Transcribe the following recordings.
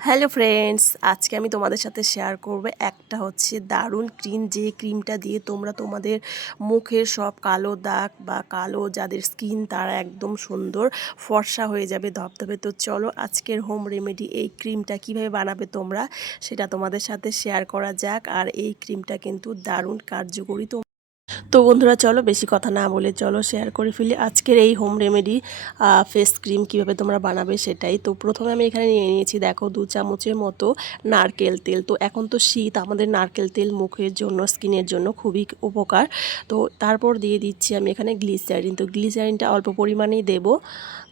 Hello friends, আজকে আমি তোমাদের সাথে শেয়ার করব একটা হচ্ছে দারুণ ক্রিম, যে ক্রিমটা দিয়ে তোমরা তোমাদের মুখের সব কালো দাগ বা কালো যাদের স্কিন তারা একদম সুন্দর ফর্সা হয়ে যাবে, ধবধবে। তো চলো আজকের হোম রেমেডি এই ক্রিমটা কিভাবে বানাবে তোমরা সেটা তোমাদের সাথে শেয়ার করা যাক। আর এই ক্রিমটা কিন্তু দারুণ কার্যকরী। তো বন্ধুরা চলো বেশি কথা না বলে চলো শেয়ার করে ফেলি আজকের এই হোম রেমেডি ফেস ক্রিম কিভাবে তোমরা বানাবে সেটাই। তো প্রথমে আমি এখানে নিয়ে নিয়েছি, দেখো 2 চামচের মতো নারকেল তেল। তো এখন তো শীত, আমাদের নারকেল তেল মুখের জন্য স্কিনের জন্য খুবই উপকার। তো তারপর দিয়ে দিচ্ছি আমি এখানে গ্লিসারিন। তো গ্লিসারিনটা অল্প পরিমাণেই দেব।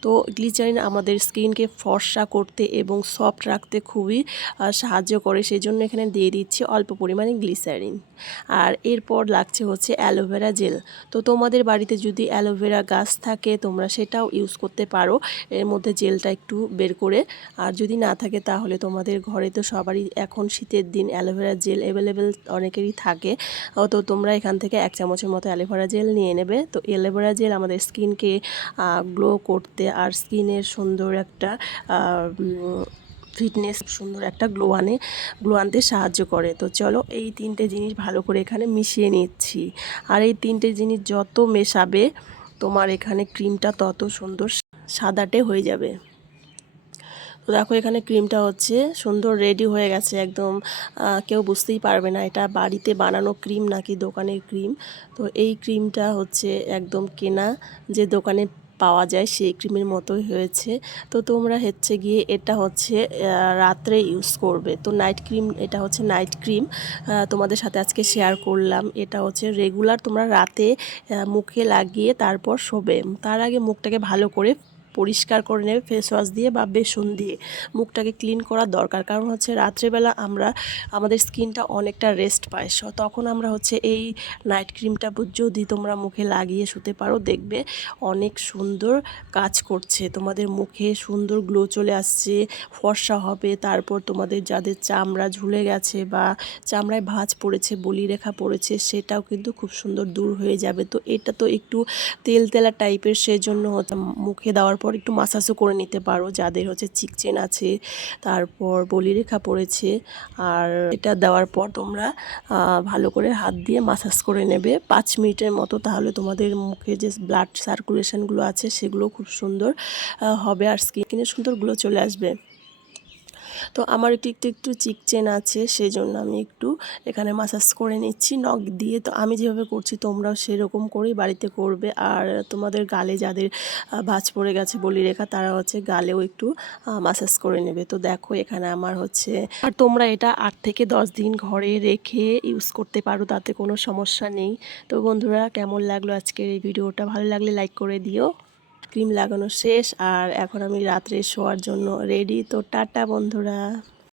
তো গ্লিসারিন আমাদের স্কিনকে ফর্সা করতে এবং সফট রাখতে খুবই সাহায্য করে, সেই জন্য এখানে দিয়ে দিচ্ছি অল্প পরিমাণে গ্লিসারিন। আর এরপর লাগছে হচ্ছে অ্যালোভেরা জেল। তো তোমাদের বাড়িতে যদি অ্যালোভেরা গাছ থাকে তোমরা সেটাও ইউজ করতে পারো, এর মধ্যে জেলটা একটু বের করে। আর যদি না থাকে তাহলে তোমাদের ঘরে তো সবারই এখন শীতের দিন অ্যালোভেরা জেল অ্যাভেলেবেল অনেকেরই থাকে। তো তোমরা এখান থেকে 1 চামচের মতো অ্যালোভেরা জেল নিয়ে নেবে। তো অ্যালোভেরা জেল আমাদের স্কিনকে গ্লো করতে আর স্কিনের সুন্দর একটা ফিটনেস, সুন্দর একটা গ্লো আনতে সাহায্য করে। তো চলো এই 3টে জিনিস ভালো করে এখানে মিশিয়ে নিচ্ছি। আর এই 3টে জিনিস যত মেশাবে তোমার এখানে ক্রিমটা তত সুন্দর সাদাটে হয়ে যাবে। তো দেখো এখানে ক্রিমটা হচ্ছে সুন্দর রেডি হয়ে গেছে একদম। কেউ বুঝতেই পারবে না এটা বাড়িতে বানানো ক্রিম নাকি দোকানের ক্রিম। তো এই ক্রিমটা হচ্ছে একদম কেনা যে দোকানে পাওয়া যায় সেই ক্রিমের মতোই হয়েছে। তো তোমরা হচ্ছে গিয়ে এটা হচ্ছে রাত্রে ইউজ করবে। তো নাইট ক্রিম, এটা হচ্ছে নাইট ক্রিম তোমাদের সাথে আজকে শেয়ার করলাম। এটা হচ্ছে রেগুলার তোমরা রাতে মুখে লাগিয়ে তারপর শোবে। তার আগে মুখটাকে ভালো করে পরিষ্কার করে নেবে ফেস ওয়াশ দিয়ে বা বেসন দিয়ে। মুখটাকে ক্লিন করা দরকার, কারণ হচ্ছে রাত্রেবেলা আমাদের স্কিনটা অনেকটা রেস্ট পায়, তখন আমরা হচ্ছে এই নাইট ক্রিমটা যদি তোমরা মুখে লাগিয়ে শুতে পারো দেখবে অনেক সুন্দর কাজ করছে, তোমাদের মুখে সুন্দর গ্লো চলে আসছে, ফর্সা হবে। তারপর তোমাদের যাদের চামড়া ঝুলে গেছে বা চামড়ায় ভাঁজ পড়েছে, বলিরেখা পড়েছে, সেটাও কিন্তু খুব সুন্দর দূর হয়ে যাবে। তো এটা তো একটু তেলা টাইপের, সেজন্য হচ্ছে মুখে দেওয়ার পর একটু মাসাজও করে নিতে পারো যাদের হচ্ছে চিকচেন আছে, তারপর বলিরেখা পড়েছে। আর এটা দেওয়ার পর তোমরা ভালো করে হাত দিয়ে মাসাজ করে নেবে 5 মিনিটের মতো, তাহলে তোমাদের মুখে যে ব্লাড সার্কুলেশনগুলো আছে সেগুলো খুব সুন্দর হবে আর স্কিনে সুন্দর গ্লো চলে আসবে। তো আমার একটু চিকচেন আছে, সেই জন্য আমি একটু এখানে মাসাজ করে নিচ্ছি নখ দিয়ে। তো আমি যেভাবে করছি তোমরাও সেরকম করেই বাড়িতে করবে। আর তোমাদের গালে যাদের ভাঁজ পড়ে গেছে বলিরেখা তারা হচ্ছে গালেও একটু মাসাজ করে নেবে। তো দেখো এখানে আমার হচ্ছে, আর তোমরা এটা 8 থেকে 10 দিন ঘরে রেখে ইউজ করতে পারো, তাতে কোনো সমস্যা নেই। তো বন্ধুরা কেমন লাগলো আজকের এই ভিডিওটা? ভালো লাগলে লাইক করে দিও। ক্রিম লাগানো শেষ আর এখন আমি রাত্রে শোয়ার জন্য রেডি। তো টাটা বন্ধুরা।